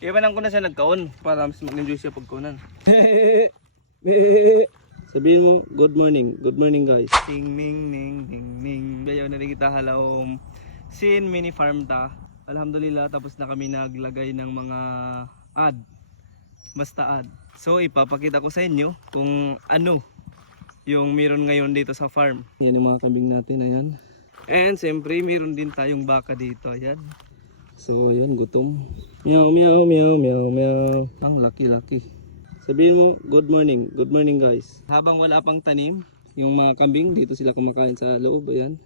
Iwanan ko na siya nagkaon para mas mag-enjoy siya pagkaunan. Sabihin mo, good morning guys. Ting ning ning ning ning. Bayaw na rin kita halawom. Sin mini farm ta. Alhamdulillah tapos na kami naglagay ng mga ad. Basta ad. So ipapakita ko sa inyo kung ano yung meron ngayon dito sa farm. Yan yung mga kambing natin, ayan. And siyempre meron din tayong baka dito, ayan. So ayan, gutom. Meow meow meow meow meow. Ang laki-laki. Sabihin mo, good morning guys. Habang wala pang tanim, yung mga kambing dito sila kumakain sa loob, ayan.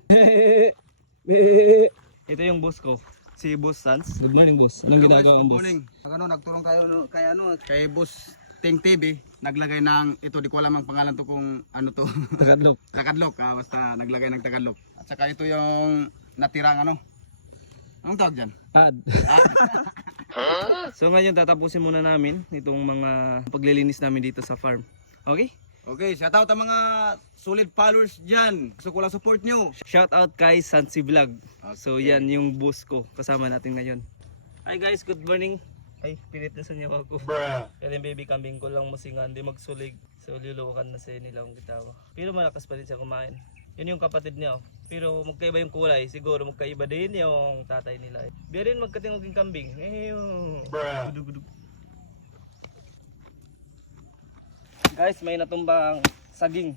Ito yung boss ko, si Boss Sans. Good morning boss. Anong ginagawa ang boss? Good morning. Nagtulong tayo kay Boss Ting TV. Naglagay ng ito, di ko alam ang pangalan to kung ano to. Tagadlok. Tagadlok, basta naglagay ng tagadlok. At saka ito yung natirang ano. Anong tawag dyan? Ad. So ngayon tatapusin muna namin itong mga paglilinis namin dito sa farm. Okay? Okay, shout out ang mga solid followers dyan. Gusto ko lang support nyo. Shout out kay Sansi Vlog. Okay. So yan yung boss ko kasama natin ngayon. Hi guys, good morning. Ay, pilit na sa niyo ako. Kaya yung baby kambing ko lang masingan, hindi magsulig. So lulukan na sa nila ang gitawa. Pero malakas pa rin siya kumain. Yun yung kapatid niya. Pero magkaiba yung kulay. Siguro magkaiba din yung tatay nila. Biya rin magkatingog yung kambing. Gudug. Guys, may natumbang saging.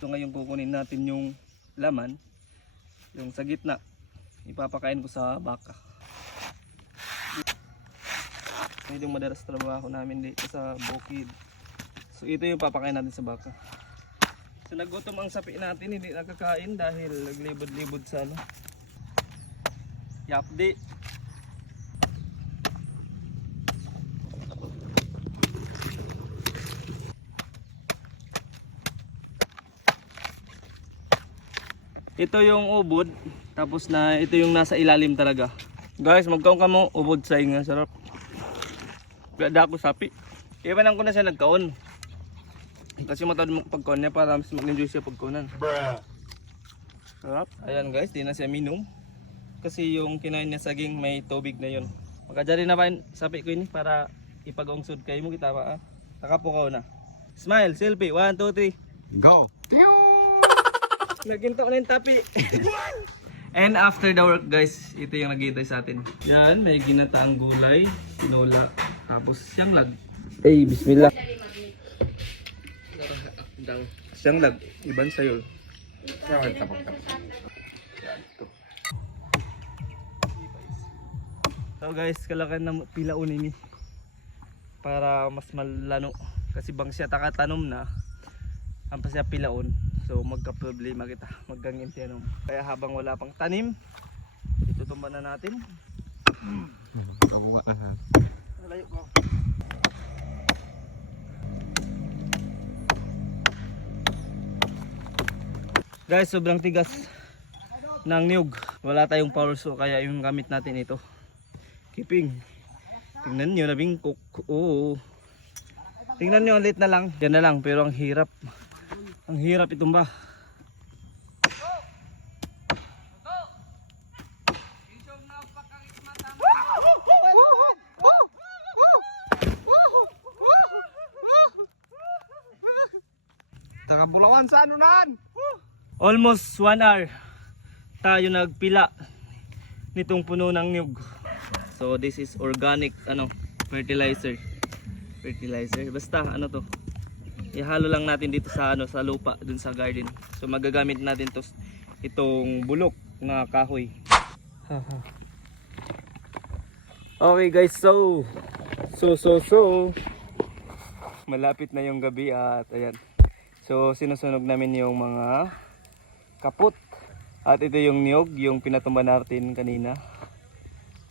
So ngayon kukunin natin yung laman. Yung sa gitna. Ipapakain ko sa baka. Medyo madalas trabaho namin dito sa bukid. So ito yung papakain natin sa baka. So nagutom ang sapi natin, hindi nakakain dahil naglibod-libod sa ano. Yapdi. Ito yung ubod, tapos na ito yung nasa ilalim talaga. Guys, magkaon ka mo ubod sa inga, sarap. Gada ako sapi. Iwanan ko na siya nagkaon. Kasi matawad mo pagkaon niya para mas mag-enjoy siya pagkaunan. Sarap. Ayan guys, di na siya minom. Kasi yung kinain niya saging may tubig na yun. Magkadya rin na ba sapi ko ini para ipag-ungsod kayo mo kita ba? Nakapukaw na. Smile, selfie, 1, 2, 3. Go! Naginto na yung tapi. And after the work guys, ito yung naghihintay sa atin. Yan, may ginataang gulay, tinola, tapos siyang lag. Hey, bismillah. Siyang lag, iban sayo. So guys, kalakan na pilaon ini para mas malano kasi bang siya takatanom na ang pa siya pilaon. So magka-problema kita, maggangintianom. Kaya habang wala pang tanim, itutumba na natin. Malayo ko. Guys, sobrang tigas ng niyog. Wala tayong power so kaya yung gamit natin ito. Keeping. Tingnan nyo, nabingkok. Oo. Tingnan nyo, ulit na lang. Yan na lang, pero ang hirap. Ang hirap itumba. Takabulawan sa ano naan? Almost 1 hour tayo nagpila nitong puno ng niyog. So this is organic fertilizer. Basta ano to. Ihalo lang natin dito sa sa lupa dun sa garden. So magagamit natin itong bulok na kahoy. Okay guys, so malapit na yung gabi at ayan. So sinusunog namin yung mga kaput. At ito yung niyog, yung pinatumba natin kanina.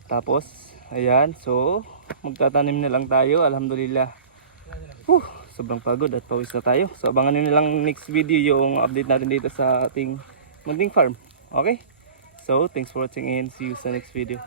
Tapos, ayan. So, magtatanim na lang tayo. Alhamdulillah. Sobrang pagod at pawis na tayo. So, abangan nyo na lang next video yung update natin dito sa ating munting farm. Okay? So, thanks for watching and see you sa next video.